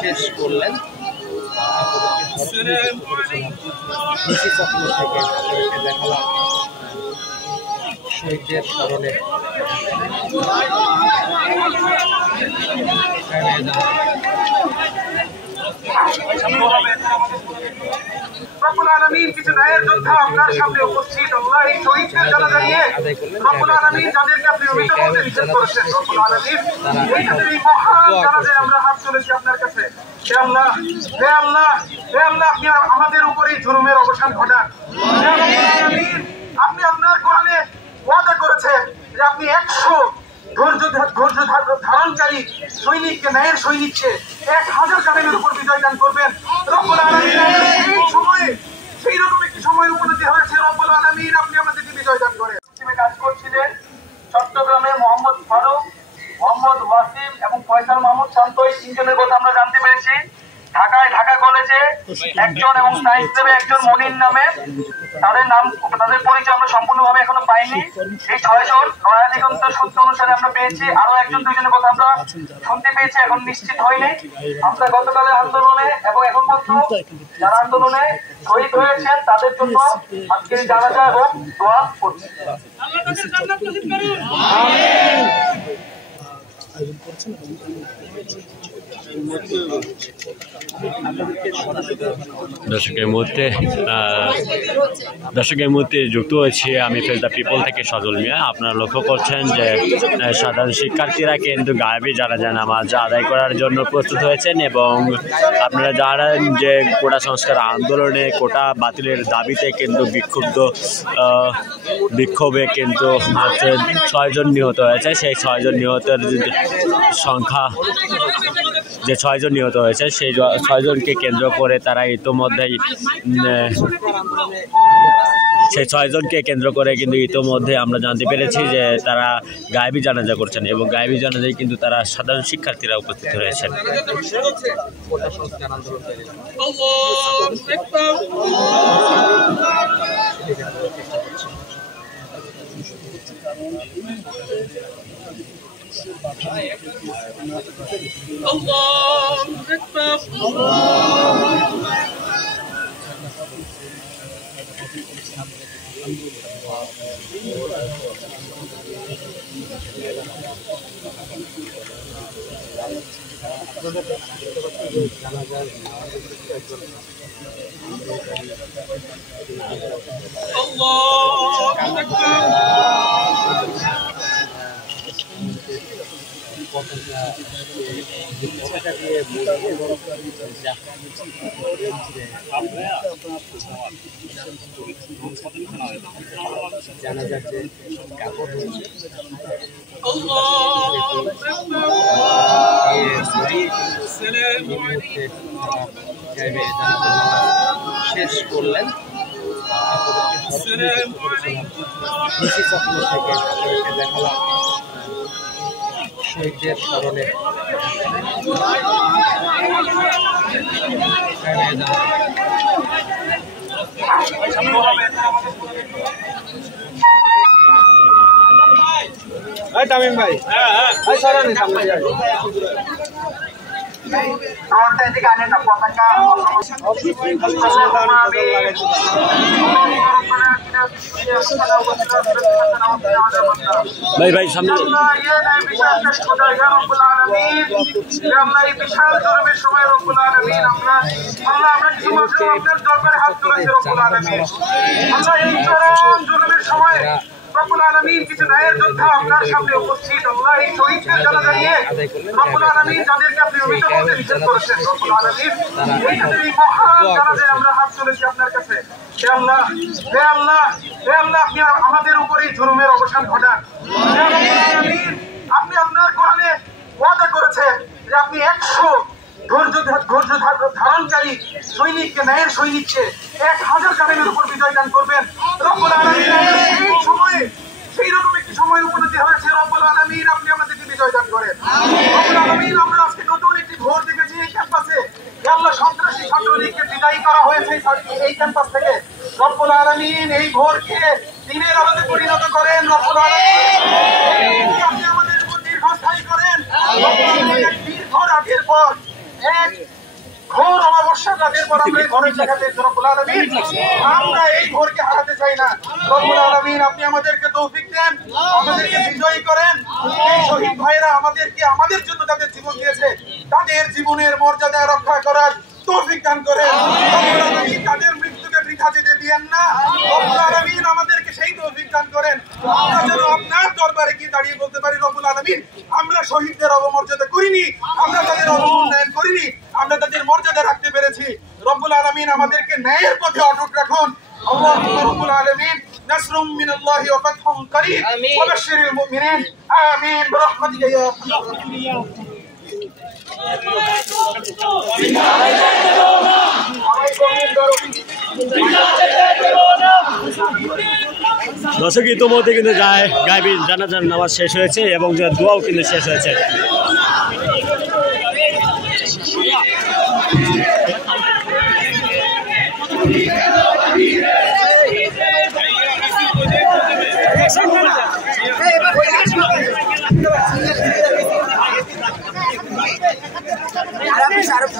শেষ করলেন দেখালাম শহীদদের স্মরণে রব্বুল আলামিন কিছু ন্যায়ের যোদ্ধা আপনার সামনে উপস্থিত। আল্লাহ এই শহীদদের জানাজা নিয়ে রব্বুল আলামিন যাদেরকে আপনি মৃত বলতে নিষেধ করেছেন, রব্বুল আলামিন এই তাদের এই মহান জানাজায় আমরা হাত তুলেছি আপনার কাছে। হে আল্লাহ, হে আল্লাহ, হে আল্লাহ, আপনি আমাদের উপর এই জুলুমের অবসান ঘটান। হে রব্বুল আলামিন, আপনি আপনার কোরআনে ওয়াদা করেছেন যে আপনি 100 ধৈর্য ধারণকারী সৈনিককে, ন্যায়ের সৈনিককে 1000 কালেমের উপর বিজয় দান করবেন। রব্বুল আলামিন এই সময়ে সেই রকম একটি সময় উপনীত হয়েছে। রব্বুল আলামিন আপনি আমাদেরকে বিজয় দান করেন। কাজ করছিলেন চট্টগ্রামে মোহাম্মদ ফারুক, মোহাম্মদ ওয়াসিম এবং ফয়সাল মাহমুদ শান্ত, এই 3 জনের কথা আমরা জানতে পেরেছি। ঢাকায় ঢাকা কলেজে একজন এবং সায়েন্স ল্যাবে একজন মনির নামে, তাদের পরিচয় আমরা সম্পূর্ণভাবে এখনো পাইনি। এই 6 জন নয়া দিগন্তের সূত্র অনুসারে আমরা পেয়েছি। আরো 1-2 জনের কথা আমরা শুনতে পেয়েছি, এখন নিশ্চিত হয়নি। আমরা গতকালের আন্দোলনে এবং এখন পর্যন্ত যারা আন্দোলনে শহীদ হয়েছেন তাদের জন্য আজকের জানাজা এবং দোয়া করছি। আল্লাহ তাদের জান্নাত নসিব করুন। আমিন। দর্শকের মধ্যে যুক্ত হয়েছি আমি ফেজ দ্য পিপল থেকে সজল মিয়া। আপনারা লক্ষ্য করছেন যে সাধারণ শিক্ষার্থীরা কিন্তু গায়েবী জানাজা নামাজ আদায় করার জন্য প্রস্তুত হয়েছেন এবং আপনারা জানেন যে কোটা সংস্কার আন্দোলনে কোটা বাতিলের দাবিতে কিন্তু বিক্ষোভে কিন্তু 6 জন নিহত হয়েছে। সেই 6 জন নিহতের সংখ্যা যে 6 জন নিহত হয়েছে সেই 6 জনকে কেন্দ্র করে তারা ইতোমধ্যেই সেই 6 জনকে কেন্দ্র করে কিন্তু ইতোমধ্যে আমরা জানতে পেরেছি যে তারা গায়েবী জানাজা করছেন এবং গায়েবী জানাজায় কিন্তু তারা সাধারণ শিক্ষার্থীরা উপস্থিত রয়েছেন। জানাজার যে কাপড় শেষ করলেন দেখালাম শহীদদের স্মরণে তামিম ভাই ভাই ভাই সামনে বিশাল জরুরি সময় রব্বুল আলামিন আমরা কিছু মাত্র আপনার দরবারে হাত তুলেছি রব্বুল আলামিন। আমরা এই চরম জরুরি সময়ে রব্বুল আলামিন কিছু ন্যায়ের যোদ্ধা আপনার সামনে উপস্থিত। আল্লাহ এই শহীদদের জানাজা নিয়ে রব্বুল আলামিন যাদেরকে আপনি মৃত বলতে নিষেধ করেছেন, রব্বুল আলামিন এই তাদের এই মহান জানাজায় আমরা হাত তুলেছি আপনার কাছে। হে আল্লাহ, হে আল্লাহ, হে আল্লাহ, আপনি আমাদের উপর এই জুলুমের অবসান ঘটান। হে রব্বুল আলামিন, আপনি আপনার কোরআনে ওয়াদা করেছেন যে আপনি 100 ধৈর্য ধারণকারী সৈনিককে, ন্যায়ের সৈনিককে 1000 কালেমের উপর বিজয় দান করবেন। রব্বুল আলামিন এই সময়ে সেই রকম একটি সময় উপনীত হয়েছে। রব্বুল আলামিন আপনি আমাদেরকে বিজয় দান করেন। রব্বুল আলামিন আমরা আজকে নতুন একটি ভোর দেখেছি এই ক্যাম্পাসে। আল্লাহ সন্ত্রাসী ছাত্রলীগকে বিদায়ী করা হয়েছে এই ক্যাম্পাস থেকে। রব্বুল আলামিন এই ভোরকে দিনের আলোতে পরিণত করেন রব্বুল আলামিন। আপনি আমাদের উপর দীর্ঘস্থায়ী করেন রব্বুল আলামিন। এক দীর্ঘ রাতের পর, এক ঘোর অমাবস্যা রাতের পর আমরা এই ঘরের দেখাতে রব্বুল আলামিন, আমরা এই ঘরকে হারাতে চাই না রব্বুল আলামিন। আপনি আমাদেরকে তৌফিক দেন, আমাদেরকে বিজয়ী করেন। এই শহীদ ভাইরা আমাদের জন্য তাদের জীবন দিয়েছে, তাদের জীবনের মর্যাদা রক্ষা করার তৌফিক দান করেন রব্বুল আলামিন। তাদের মৃত্যুকে বৃথা যেতে দিয়েন না রব্বুল আলামিন। আমাদেরকে সেই তৌফিক দান করেন, আমরা যেন আপনার দরবারে কি দাঁড়িয়ে বলতে পারি রব্বুল আলামিন, আমরা শহীদদের অবমর্যাদা করিনি, আমরা তাদের অবমূল্যায়ন করিনি, আমরা তাদের মর্যাদা রাখতে পেরেছি রব্বুল আলামিন। আমাদেরকে ন্যায়ের পথে অটুট রাখুন। আল্লাহুম্মা রব্বুল আলামিন নাসরুম মিনাল্লাহি ওয়া ফাতহুম করিব ওয়া বাশশিরিল মুমিনিন আমিন বিরহমাতিকা ইয়া দর্শক ইতিমধ্যে কিন্তু গায়েবী জানাজার নামাজ শেষ হয়েছে এবং দোয়াও কিন্তু শেষ হয়েছে। Arab